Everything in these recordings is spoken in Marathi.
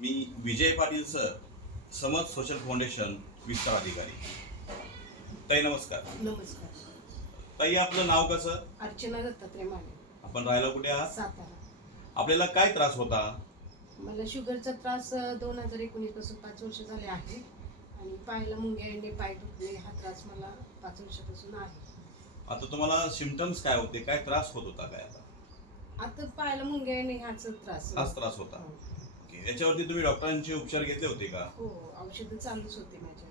मी विजय पाटील सर समज सोशल फाउंडेशन विस्तार अधिकारी. ताई नमस्कार. नमस्कार. ताई आपलं नाव कसं? अर्चना दत्तात्रय माने. आपण राहायला कुठे आहात? सातारा. आपल्याला काय त्रास होता? मला शुगरचा त्रास दोन हजार एकोणीसपासून पाच वर्ष झाले आहे. आणि पायाला मुंग्या येणे पाय दुखणे हा त्रास मला पाच वर्षापासून आहे. आता तुम्हाला सिमटम्स काय होते? काय त्रास होत होता काय आता? आता पायाला मुंग्या येणे हाच त्रास. हाच त्रास होता. हो. याच्यावरती तुम्ही डॉक्टरांचे उपचार घेतले होते का? हो औषधं चालूच होते माझ्या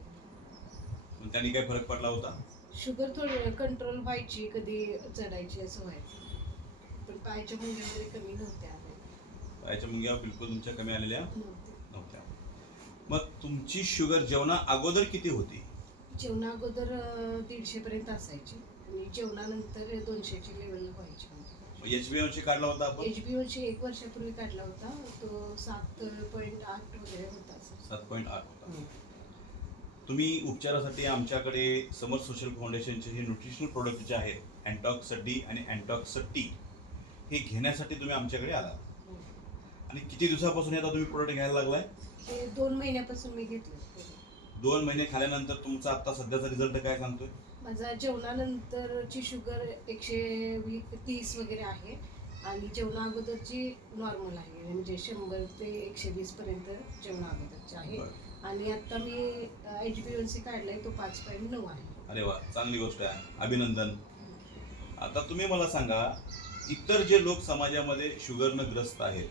मग त्यांनी काय फरक पडला होता? शुगर थोडी कंट्रोल व्हायची कधी चढायची असं व्हायचं. पण पायाच्या मुंग्या वगैरे कमी नव्हत्या आल्या. पायाच्या मुंग्या बिलकुल तुमच्या कमी आलेल्या नव्हत्या. नव्हत्या. मग तुमची शुगर जेवणा अगोदर किती होती? जेवणा अगोदर दीडशे पर्यंत असायची. आणि जेवणानंतर दोनशेची लेवल व्हायची एच बी वनशी काढला होता आपण? एच बी ओची एक वर्षापूर्वी काढला होता. तो सात पॉईंट आठ वगैरे होता सर. सात पॉईंट आठ होता. तुम्ही उपचारासाठी आमच्याकडे समर सोशल फाउंडेशनचे हे न्यूट्रिशनल प्रोडक्ट जे आहेत अँटॉक्स डी आणि अँटॉक्स टी हे घेण्यासाठी तुम्ही आमच्याकडे आला हो. आणि किती दिवसापासून आता तुम्ही प्रोडक्ट घ्यायला लागलाय? दोन महिन्यापासून मी घेतलं दोन महिने खाल्यानंतर तुमचा आता सध्याचा रिझल्ट काय सांगतोय? माझा जेवणानंतरची शुगर एकशे वी तीस वगैरे आहे आणि जेवणा अगोदरची नॉर्मल आहे. म्हणजे शंभर ते एकशे वीस पर्यंत जेवणा अगोदरची आहे. आणि आता मी एच बी एन सी काढलाय तो पाच पॉईंट नऊ आहे. अरे वा चांगली गोष्ट आहे. अभिनंदन. आता तुम्ही मला सांगा इतर जे लोक समाजामध्ये शुगरनं ग्रस्त आहेत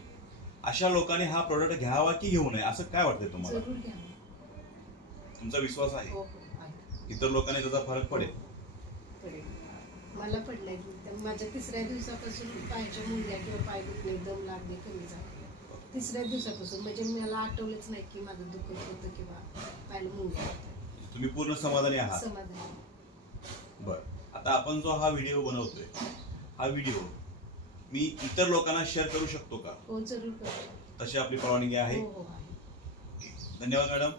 अशा लोकांनी हा प्रोडक्ट घ्यावा की घेऊ नये? असं काय वाटतंय तुम्हाला? जरूर घ्या. तुमचा विश्वास आहे? हो हो. आहे इतर लोकांनी त्याचा फरक पडेल. पडेल. मला पडलंय की माझ्या तिसऱ्या दिवसापासून पायाच्या मुंग्या किंवा पाय दुखणे दम लागणे कमी झाले तिसऱ्या दिवसापासून म्हणजे मला आठवलंच नाही की माझं दुखत होतं किंवा पायाला मुंग्या होत्या. तुम्ही पूर्ण समाधानी आहात? समाधान बर. आता आपण जो हा व्हिडिओ बनवतोय हा व्हिडिओ मी इतर लोकांना शेअर करू शकतो का? हो जरूर करू तशी आपली परवानगी आहे. हो हो आहे. धन्यवाद मॅडम.